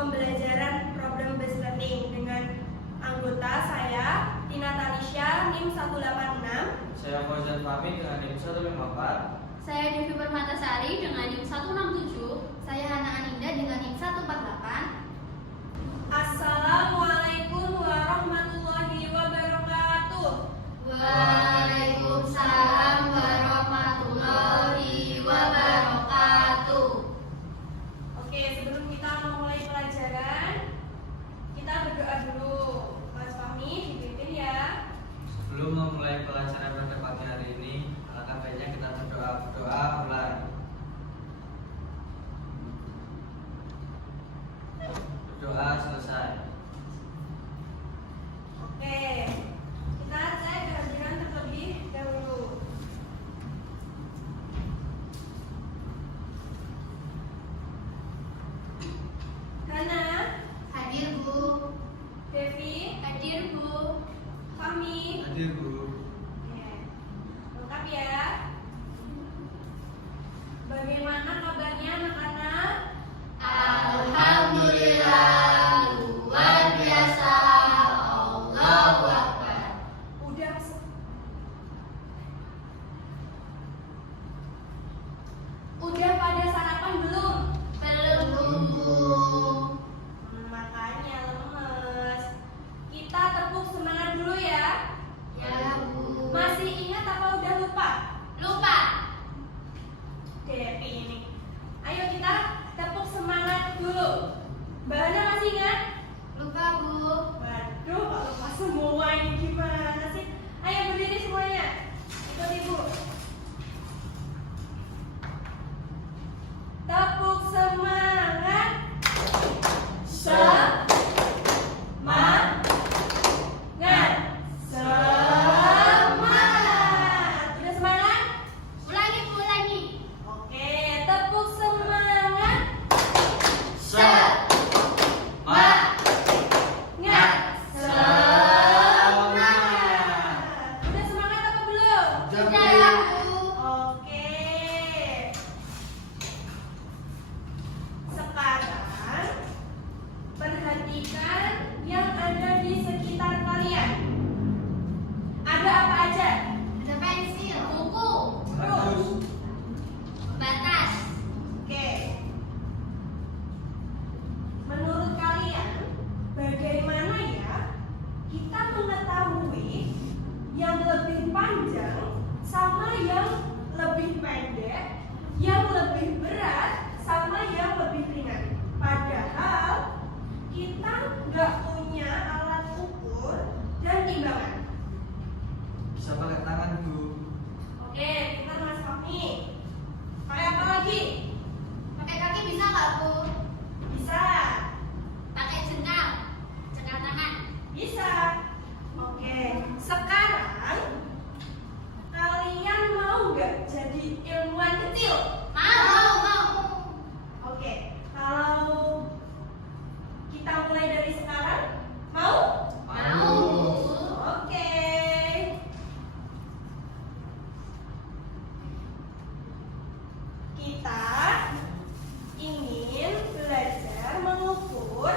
pembelajaran problem based learning dengan anggota saya Tina Tanisha NIM 186. Saya Fauzan Fahmi dengan NIM 154. Saya Devi Permatasari dengan NIM 167. Saya Hana Aninda dengan NIM 148. Assalamualaikum warahmatullahi wabarakatuh. Waalaikumsalam warahmatullahi wabarakatuh. Oke, sebelum kita memulai pelajaran, kita berdoa dulu. Mas Fahmi dipimpin ya. Sebelum memulai pelajaran pada pagi hari ini, alangkah baiknya kita berdoa mulai. Berdoa selesai. Oke, kita cek kehadiran terlebih dahulu. Hana, Hadir Bu. Devi, Hadir Bu. Fahmi. Hadir Bu. Oke, lengkap ya. Bagaimana kabarnya anak-anak? Alhamdulillah, luar biasa. Allahu Akbar. Udah pada sarapan belum? Belum Bu. Makanya lemes. Kita tepuk semangat dulu ya. Ya Bu. Masih ingat apa udah lupa? Lupa. Devi ini. Ayo kita tepuk semangat dulu. Mbak Hana masih ingat? Lupa Bu. Waduh, kalau lupa semua ini gimana sih? Ayo berdiri semuanya. Ikut ibu. Tepuk semangat. Semangat. Semangat. Udah semangat? Ulangi Bu, ulangi. Oke, tepuk semangat. Semangat. Semangat. Udah semangat apa belum? Sudah Bu. Oke. Sekarang perhatikan yang ada di sekitar kalian. Ada apa aja? Ada pensil, buku, Terus. batas. Oke. Menurut kalian, bagaimana ya kita mengetahui yang lebih panjang sama yang lebih pendek, yang lebih berat sama yang lebih ringan? Padahal kita nggak punya alat ukur dan timbangan. Bisa pakai tangan Bu. Oke, kita Mas Fahmi. Pakai apa lagi? Pakai kaki bisa nggak Bu? Bisa. Pakai jengkal, jengkal tangan. Bisa. Oke, sekarang kalian mau nggak jadi ilmuwan kecil? Mau, mau. Oke, kalau kita mulai dari sekarang, mau? Mau. Oke. Kita ingin belajar mengukur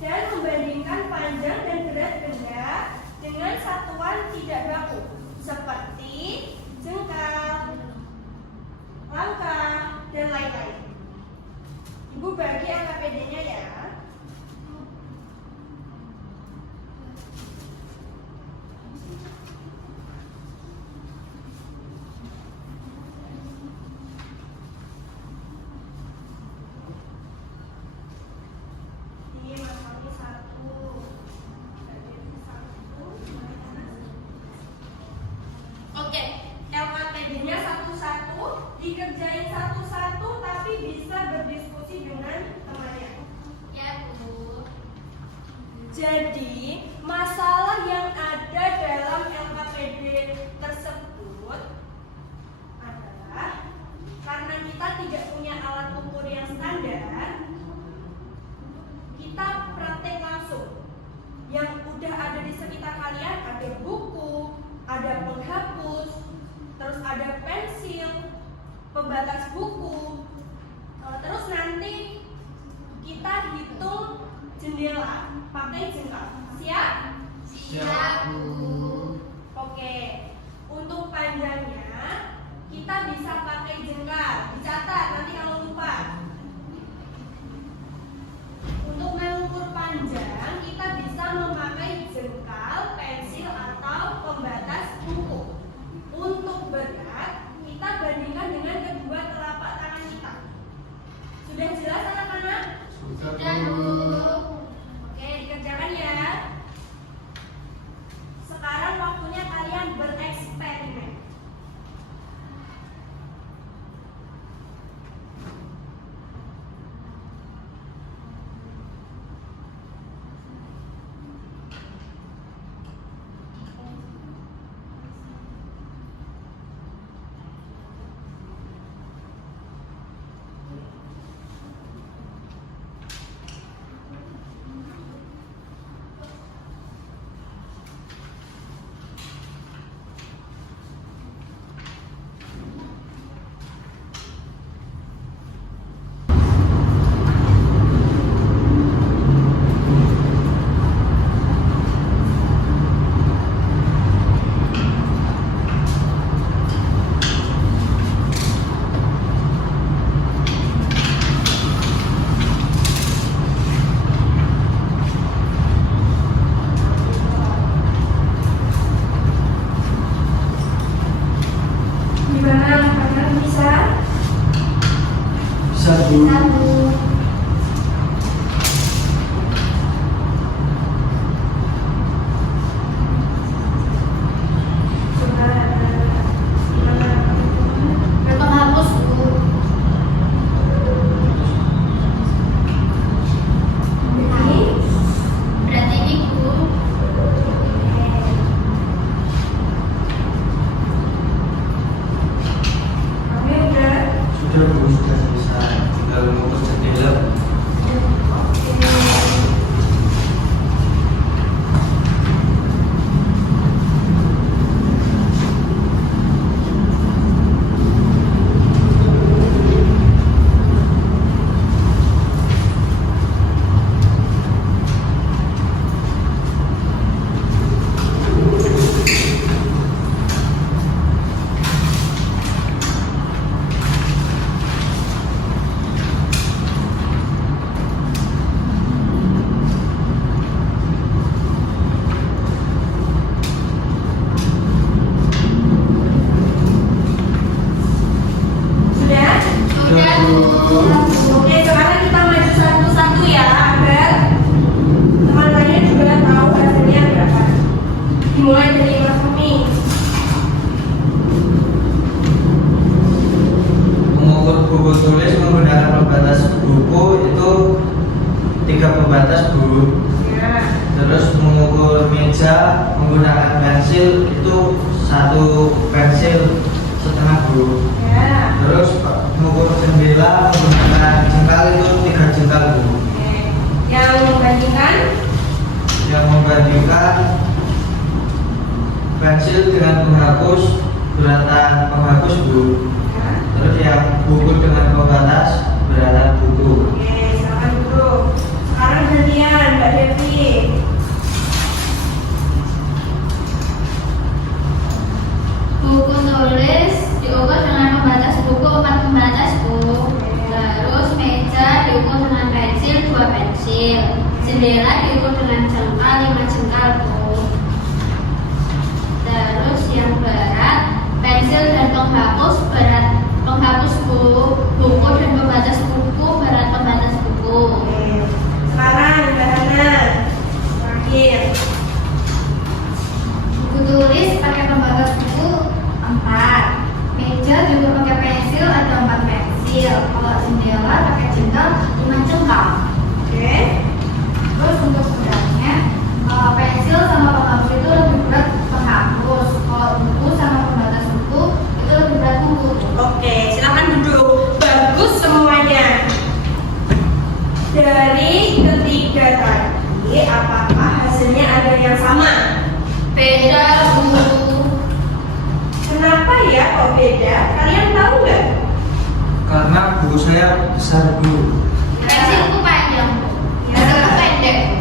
dan membandingkan panjang dan berat benda dengan satuan tidak baku seperti jengkal, langkah, dan lain-lain. Ibu bagi AKPD-nya ya. Ini Mas Fahmi 1, Mbak Devi 1. Oke, LKPD-nya satu-satu, dikerjain satu-satu tapi bisa berdiskusi dengan temannya. Ya Bu. Jadi, masalah yang ada dalam LKPD tersebut adalah karena kita tidak punya alat ukur yang standar, kita praktek langsung. Yang udah ada di sekitar kalian ada buku, ada penghapus, terus ada pensil, pembatas buku. Terus nanti kita hitung jendela pakai jengkal. Siap? Siap, Bu. Oke. Untuk panjangnya kita bisa pakai jengkal. Dicatat nanti kalau lupa. Untuk mengukur panjang kita bisa memakai jengkal, pensil atau pembatas buku. Untuk berat kita bandingkan dengan kedua telapak tangan kita. Sudah jelas anak-anak? Sudah, Bu. Oke, dikerjakan ya. Sekarang waktunya kalian bereksperimen. Gimana anak-anak bisa? Bisa, Bu. Penghapus, Bu. Berarti ini, Bu. Sudah, Bu, sudah selesai. Tinggal mengukur jendela. Sudah? Sudah, Bu. Oke, sekarang kita maju satu-satu ya agar teman lainnya juga tahu hasilnya berapa. Dimulai dari Mas Umi. Mengukur buku tulis menggunakan pembatas buku itu 3 pembatas, Bu. Ya. Terus mengukur meja menggunakan pensil itu 1 pensil setengah, Bu. Ya. Terus mengukur jendela menggunakan jengkal itu 3 jengkal, Bu. Oke. Yang Membandingkan pensil dengan penghapus beratan penghapus, Bu. ya. Terus yang buku dengan pembatas beratan buku. Oke, silakan duduk. Sekarang gantian Mbak Devi. Buku tulis diukur dengan pembatas buku 4 pembatas, Bu. Terus meja diukur dengan pensil 2 pensil. Jendela diukur dengan jengkal 5 jengkal, Bu. Terus yang berat pensil dan penghapus berat penghapus buku dan pembatas buku berat pembatas buku. Oke. Sekarang Mbak Hana. Terakhir. Buku tulis pakai pembatas buku 4. Meja juga pakai pensil ada 4 pensil. Kalau jendela pakai jengkal 5 jengkal. Oke. Terus untuk beratnya, kalau pensil sama penghapus itu lebih berat penghapus. Kalau buku sama pembatas buku itu lebih berat buku. Oke, silakan duduk. Bagus semuanya. Dari ketiga tadi, apakah hasilnya ada yang sama? Beda, Bu. Kenapa ya kok beda? Kalian tahu nggak? Karena buku saya besar, Bu. Pensilku panjang, Bu. Pensilku pendek.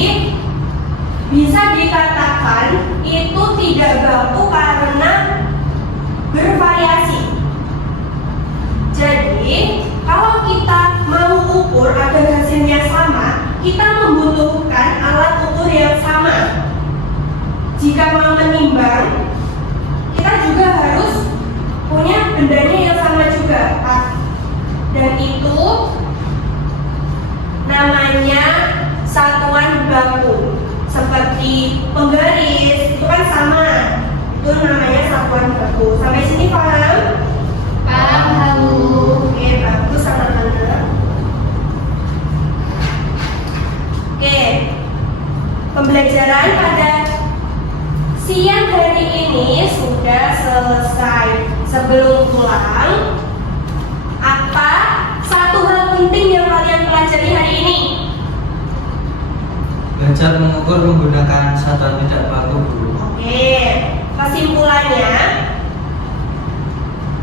Jadi bisa dikatakan itu tidak baku karena bervariasi. Jadi kalau kita mau ukur agar hasilnya sama, kita membutuhkan alat ukur yang sama. Jika mau menimbang, kita juga harus punya bendanya yang sama juga, Pak. Dan itu namanya satuan baku. Seperti penggaris, itu kan sama. Itu namanya satuan baku. Sampai sini paham? Paham, Bu. Oke, bagus anak-anak. Oke, pembelajaran pada siang hari ini sudah selesai. Sebelum pulang, apa satu hal penting yang kalian pelajari hari ini? Belajar mengukur menggunakan satuan tidak baku, Bu. Oke, kesimpulannya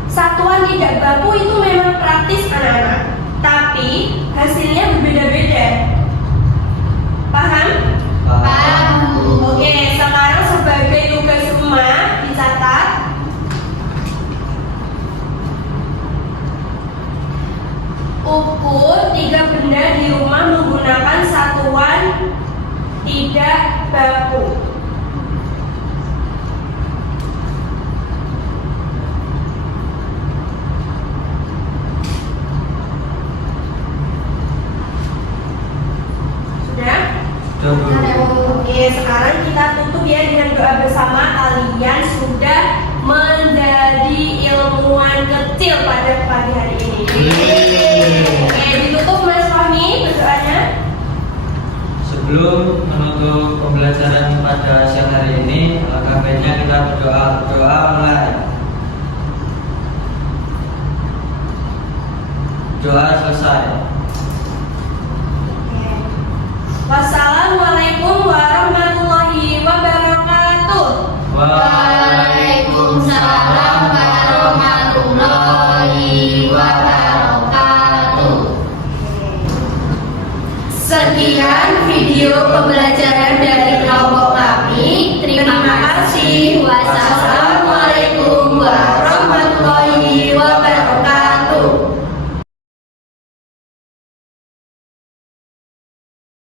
satuan tidak baku itu memang praktis anak-anak, tapi hasilnya berbeda-beda. Paham? Paham, Bu. Oke, sekarang sebagai tugas rumah dicatat. Ukur 3 benda di rumah menggunakan satuan tidak baku. Sudah? Sudah, Bu. Oke, sekarang kita tutup ya dengan doa bersama. Kalian sudah menjadi ilmuwan kecil pada pagi hari ini. Oke, ditutup Mas Fahmi berdoanya. Sebelum menutup pembelajaran pada siang hari ini, alangkah baiknya kita berdoa mulai. Doa selesai. Wassalamualaikum warahmatullahi wabarakatuh. Waalaikumsalam warahmatullahi wabarakatuh. Sekian video pembelajaran dari kelompok kami. Terima kasih. Wassalamualaikum.